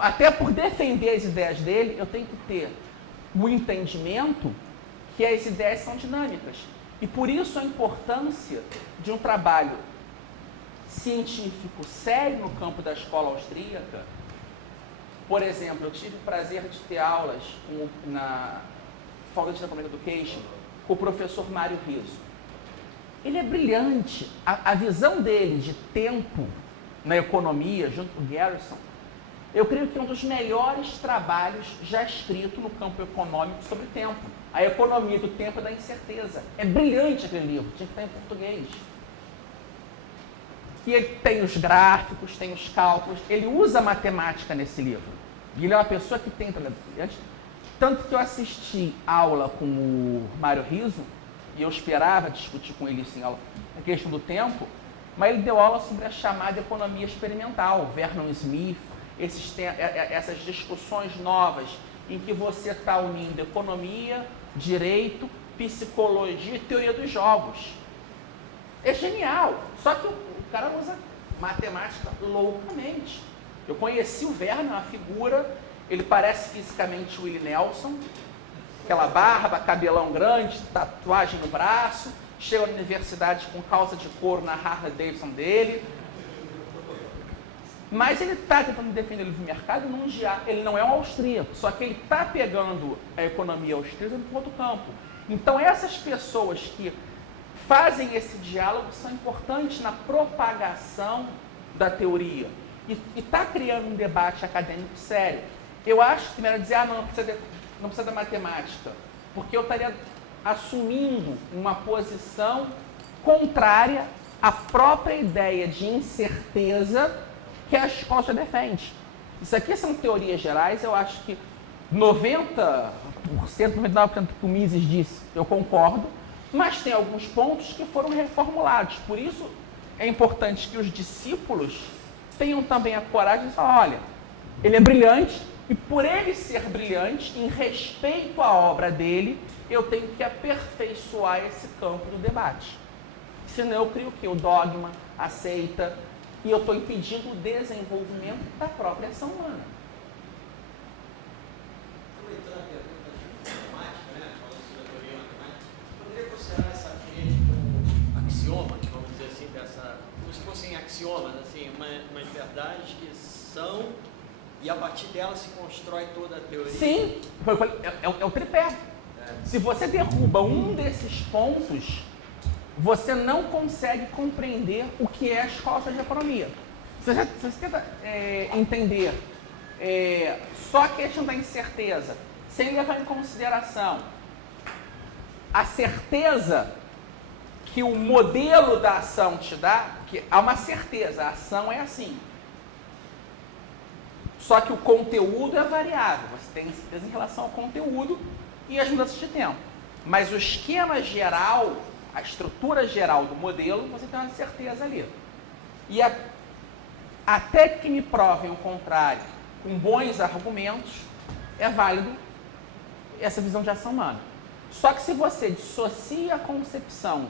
até por defender as ideias dele, eu tenho que ter o entendimento que as ideias são dinâmicas. E por isso a importância de um trabalho científico sério no campo da escola austríaca. Por exemplo, eu tive o prazer de ter aulas na Faculty of Economic Education com o professor Mário Rizzo. Ele é brilhante. A visão dele de tempo na economia, junto com o Garrison, eu creio que é um dos melhores trabalhos já escrito no campo econômico sobre tempo. A economia do tempo e da incerteza. É brilhante aquele livro, tinha que estar em português. E ele tem os gráficos, tem os cálculos, ele usa a matemática nesse livro. E ele é uma pessoa que tem... Tanto que eu assisti aula com o Mário Rizzo, e eu esperava discutir com ele assim, a questão do tempo, mas ele deu aula sobre a chamada economia experimental, Vernon Smith, essas discussões novas em que você está unindo economia, direito, psicologia e teoria dos jogos. É genial, só que o cara usa matemática loucamente. Eu conheci o Vernon, a figura, ele parece fisicamente o Willie Nelson, aquela barba, cabelão grande, tatuagem no braço, chega na universidade com calça de couro na Harley Davidson dele. Mas ele está tentando defender o livre mercado mundial. Ele não é um austríaco, só que ele está pegando a economia austríaca para outro campo. Então essas pessoas que fazem esse diálogo são importantes na propagação da teoria. E está criando um debate acadêmico sério. Eu acho que melhor dizer, não precisa da matemática, porque eu estaria assumindo uma posição contrária à própria ideia de incerteza que a escola já defende. Isso aqui são teorias gerais, eu acho que 90%, 99% que o Mises disse, eu concordo, mas tem alguns pontos que foram reformulados. Por isso é importante que os discípulos tenham também a coragem de falar, olha, ele é brilhante, e por ele ser brilhante, em respeito à obra dele, eu tenho que aperfeiçoar esse campo do debate. Senão eu crio o quê? O dogma, a seita, e eu estou impedindo o desenvolvimento da própria ação humana. Aproveitando a pergunta de matemática, né? Falando sobre a teoria matemática, poderia considerar essa tríade como axioma, vamos dizer assim, como se fossem axiomas, assim, umas verdades que são, e a partir dela se constrói toda a teoria? Sim, é o tripé. Se você derruba um desses pontos, você não consegue compreender o que é a escola de economia. Se você tenta entender só a questão da incerteza, sem levar em consideração a certeza que o modelo da ação te dá, que há uma certeza, a ação é assim. Só que o conteúdo é variável, você tem certeza em relação ao conteúdo e as mudanças de tempo. Mas o esquema geral, a estrutura geral do modelo, você tem uma certeza ali. E até que me provem o contrário, com bons argumentos, é válido essa visão de ação humana. Só que se você dissocia a concepção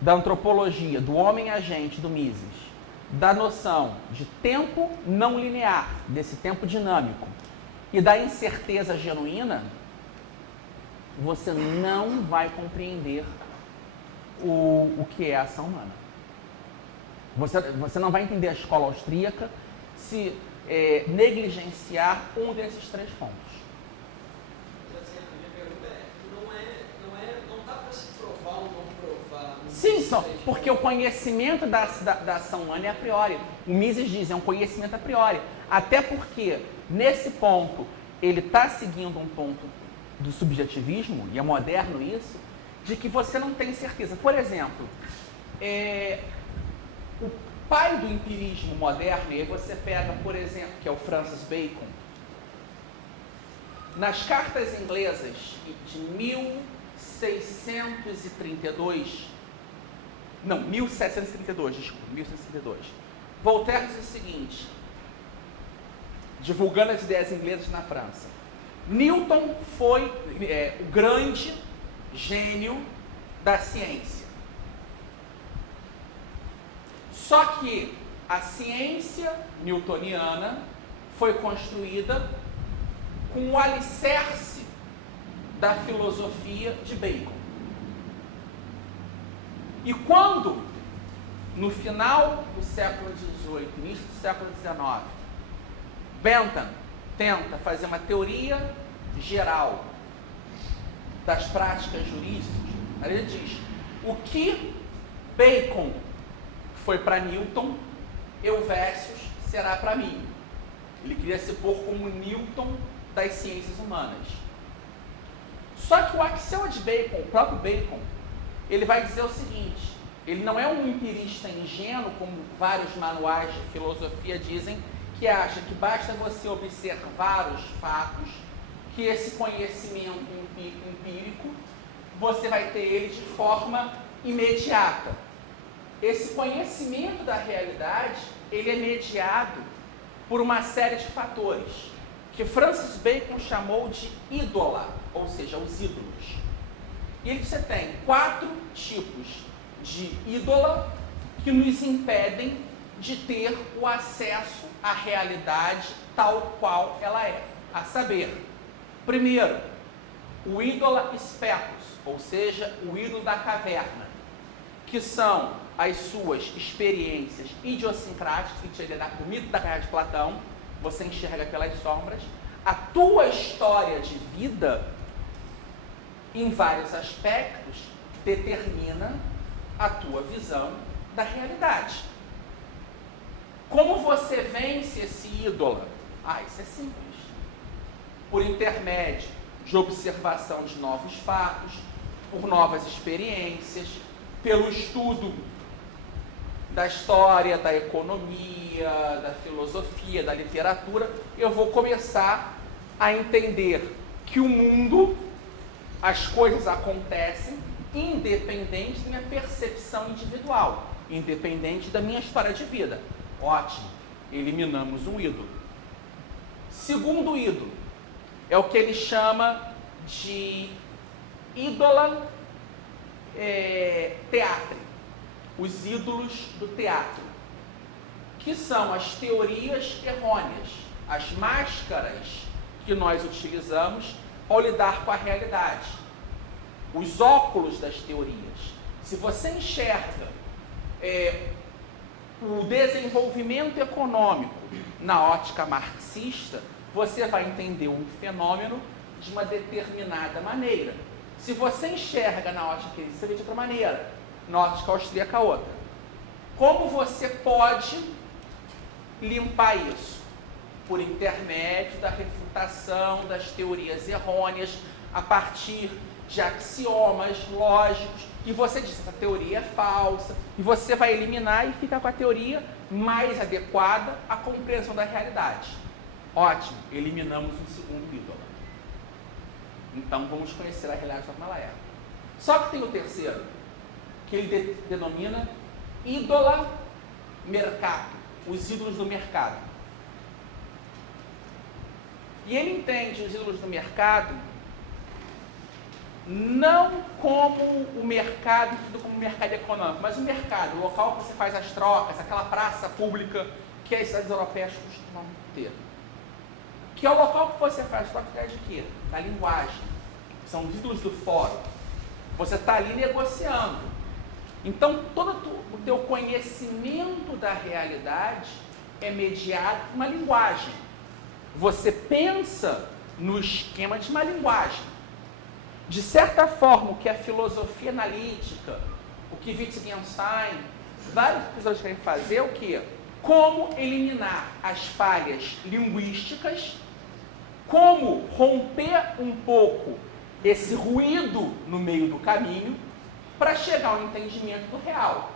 da antropologia, do homem-agente, do Mises, da noção de tempo não linear, desse tempo dinâmico, e da incerteza genuína, você não vai compreender o que é a ação humana. Você não vai entender a escola austríaca se negligenciar um desses três pontos. A minha pergunta não dá para se provar ou não provar. Sim, só porque o conhecimento da ação humana é a priori. O Mises diz, é um conhecimento a priori. Até porque, nesse ponto, ele está seguindo um ponto do subjetivismo, e é moderno isso, de que você não tem certeza. Por exemplo, o pai do empirismo moderno, e aí você pega, por exemplo, que é o Francis Bacon, nas cartas inglesas de 1732, Voltaire diz o seguinte, divulgando as ideias inglesas na França: Newton foi o grande gênio da ciência. Só que a ciência newtoniana foi construída com o alicerce da filosofia de Bacon. E quando, no final do século XVIII, início do século XIX, Bentham tenta fazer uma teoria geral das práticas jurídicas, ele diz: o que Bacon foi para Newton, Helvétius será para mim. Ele queria se pôr como Newton das ciências humanas. Só que o axioma de Bacon, o próprio Bacon, ele vai dizer o seguinte: ele não é um empirista ingênuo, como vários manuais de filosofia dizem, que acha que basta você observar os fatos, que esse conhecimento empírico, você vai ter ele de forma imediata. Esse conhecimento da realidade, ele é mediado por uma série de fatores, que Francis Bacon chamou de ídola, ou seja, os ídolos. E ele você tem 4 tipos de ídola que nos impedem de ter o acesso à realidade tal qual ela é. A saber, primeiro, o ídola speculus, ou seja, o ídolo da caverna, que são as suas experiências idiosincráticas, o mito da caverna de Platão, você enxerga pelas sombras. A tua história de vida, em vários aspectos, determina a tua visão da realidade. Como você vence esse ídolo? Isso é simples. Por intermédio de observação de novos fatos, por novas experiências, pelo estudo da história, da economia, da filosofia, da literatura, eu vou começar a entender que o mundo, as coisas acontecem independente da minha percepção individual, independente da minha história de vida. Ótimo, eliminamos um ídolo. Segundo ídolo é o que ele chama de ídola teatro, os ídolos do teatro, que são as teorias errôneas, as máscaras que nós utilizamos ao lidar com a realidade, os óculos das teorias. Se você enxerga o desenvolvimento econômico na ótica marxista, você vai entender um fenômeno de uma determinada maneira. Se você enxerga na ótica marxista de outra maneira, na ótica austríaca outra. Como você pode limpar isso? Por intermédio da refutação das teorias errôneas, a partir de axiomas lógicos, e você diz, essa teoria é falsa, e você vai eliminar e fica com a teoria mais adequada à compreensão da realidade. Ótimo, eliminamos um segundo ídolo. Então vamos conhecer a realidade como ela é. Só que tem o terceiro, que ele denomina ídola mercado, os ídolos do mercado. E ele entende os ídolos do mercado não como o mercado, tudo como o mercado econômico, mas o mercado, o local que você faz as trocas, aquela praça pública que as cidades europeias costumam ter. Que é o local que você faz trocas de quê? Da linguagem. São os ídolos do fórum. Você está ali negociando. Então, todo o teu conhecimento da realidade é mediado por uma linguagem. Você pensa no esquema de uma linguagem. De certa forma, o que a filosofia analítica, o que Wittgenstein, vários episódios querem fazer é o quê? Como eliminar as falhas linguísticas, como romper um pouco esse ruído no meio do caminho para chegar ao entendimento do real.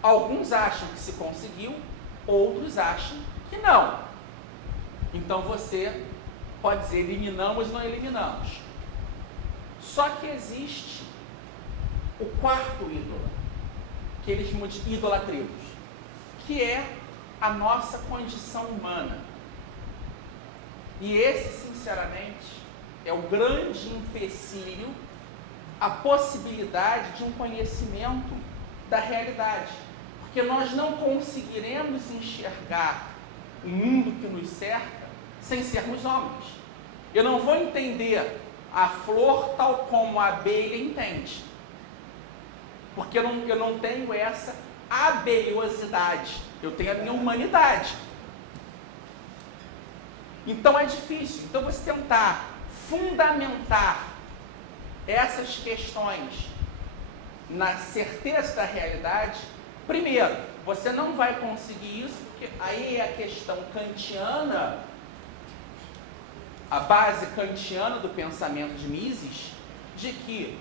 Alguns acham que se conseguiu, outros acham que não. Então você pode dizer eliminamos, não eliminamos. Só que existe o quarto ídolo, que eles chamam de idolatrios, que é a nossa condição humana. E esse, sinceramente, é o grande empecilho à possibilidade de um conhecimento da realidade. Porque nós não conseguiremos enxergar o mundo que nos cerca sem sermos homens. Eu não vou entender a flor tal como a abelha entende, porque eu não tenho essa abelhosidade, eu tenho a minha humanidade. Então é difícil. Então você tentar fundamentar essas questões na certeza da realidade, primeiro, você não vai conseguir isso, porque aí é a questão kantiana, a base kantiana do pensamento de Mises, de que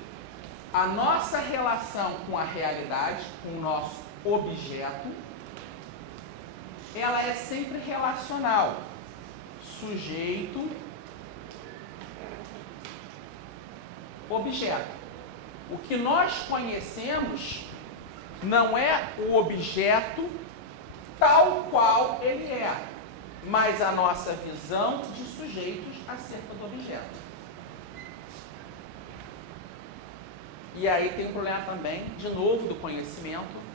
a nossa relação com a realidade, com o nosso objeto, ela é sempre relacional. Sujeito, objeto. O que nós conhecemos não é o objeto tal qual ele é, mas a nossa visão de sujeitos acerca do objeto. E aí tem um problema também, de novo, do conhecimento.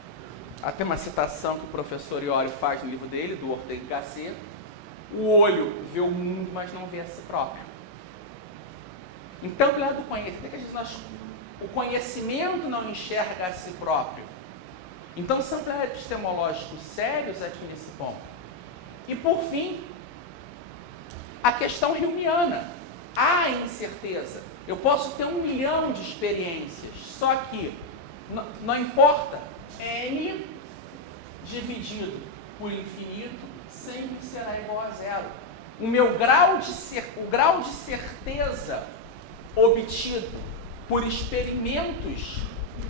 Até uma citação que o professor Iório faz no livro dele, do Ortega y Gasset: o olho vê o mundo, mas não vê a si próprio. Então, pelo lado do conhecimento, o conhecimento não enxerga a si próprio. Então, são problemas epistemológicos sérios aqui nesse ponto. E, por fim, a questão humeana. Há incerteza. Eu posso ter 1 milhão de experiências, só que não importa, n dividido por infinito sempre será igual a zero. O grau de certeza obtido por experimentos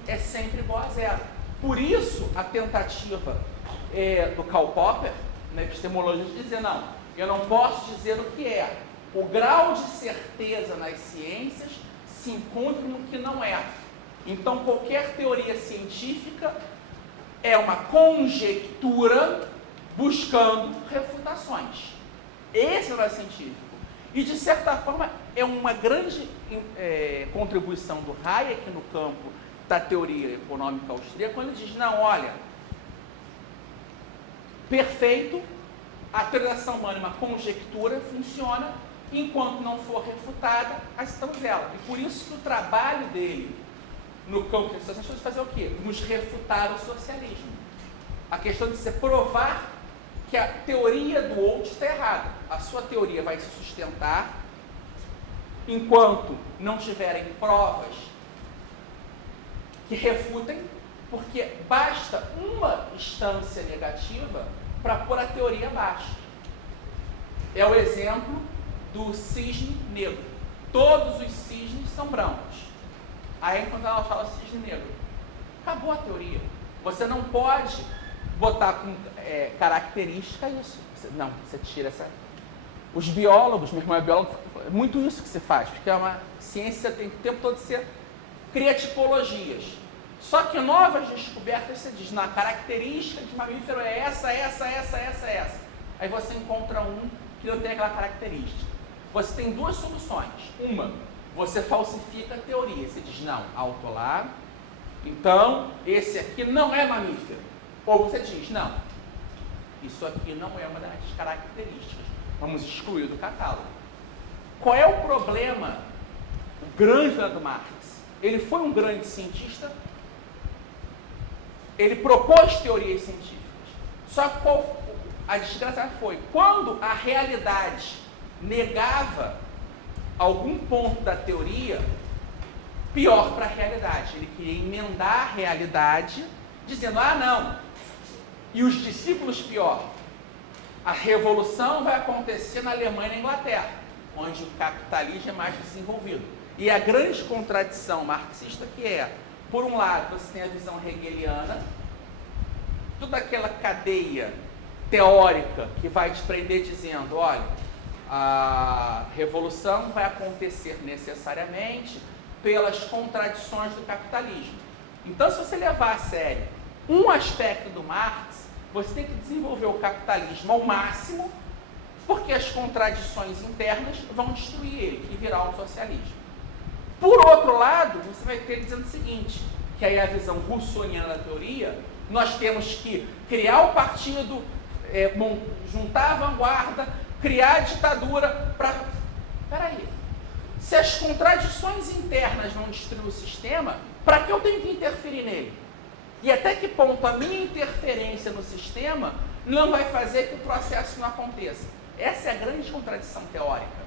é sempre igual a zero. Por isso, a tentativa do Karl Popper, na epistemologia, de dizer, não, eu não posso dizer o que é. O grau de certeza nas ciências se encontra no que não é. Então, qualquer teoria científica é uma conjectura buscando refutações. Esse é o lado científico. E, de certa forma, é uma grande contribuição do Hayek no campo da teoria econômica austríaca, quando ele diz, não, olha, perfeito, a teoria da ação humana é uma conjectura, funciona, enquanto não for refutada, aceitamos ela. E por isso que o trabalho dele no campo da sociedade é fazer o quê? Nos refutar o socialismo. A questão de se provar que a teoria do outro está errada. A sua teoria vai se sustentar enquanto não tiverem provas que refutem, porque basta uma instância negativa para pôr a teoria abaixo. É o exemplo do cisne negro. Todos os cisnes são brancos. Aí, quando ela fala cisne negro, acabou a teoria. Você não pode botar com característica isso. Você tira essa... Os biólogos, meu irmão é biólogo, é muito isso que se faz, porque é uma ciência que tem o tempo todo de ser cria tipologias. Só que novas descobertas, você diz, na característica de mamífero é essa. Aí você encontra um que não tem aquela característica. Você tem duas soluções. Uma, você falsifica a teoria. Você diz, não, autolar, então esse aqui não é mamífero. Ou você diz, não, isso aqui não é uma das características. Vamos excluir do catálogo. Qual é o problema? O grande do Marx. Ele foi um grande cientista. Ele propôs teorias científicas. Só que a desgraça foi quando a realidade negava algum ponto da teoria, pior para a realidade. Ele queria emendar a realidade, dizendo, não. E os discípulos, pior. A revolução vai acontecer na Alemanha e na Inglaterra, onde o capitalismo é mais desenvolvido. E a grande contradição marxista que é, por um lado, você tem a visão hegeliana, toda aquela cadeia teórica que vai te prender dizendo, olha, a revolução vai acontecer necessariamente pelas contradições do capitalismo. Então, se você levar a sério um aspecto do Marx, você tem que desenvolver o capitalismo ao máximo, porque as contradições internas vão destruir ele e virar um socialismo. Por outro lado, você vai ter dizendo o seguinte, que aí a visão russoniana da teoria, nós temos que criar o partido, juntar a vanguarda, criar a ditadura para... Peraí, se as contradições internas vão destruir o sistema, para que eu tenho que interferir nele? E até que ponto a minha interferência no sistema não vai fazer que o processo não aconteça? Essa é a grande contradição teórica.